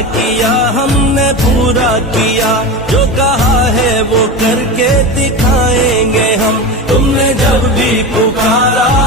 किया हमने पूरा किया, जो कहा है वो करके दिखाएंगे हम। तुमने जब भी पुकारा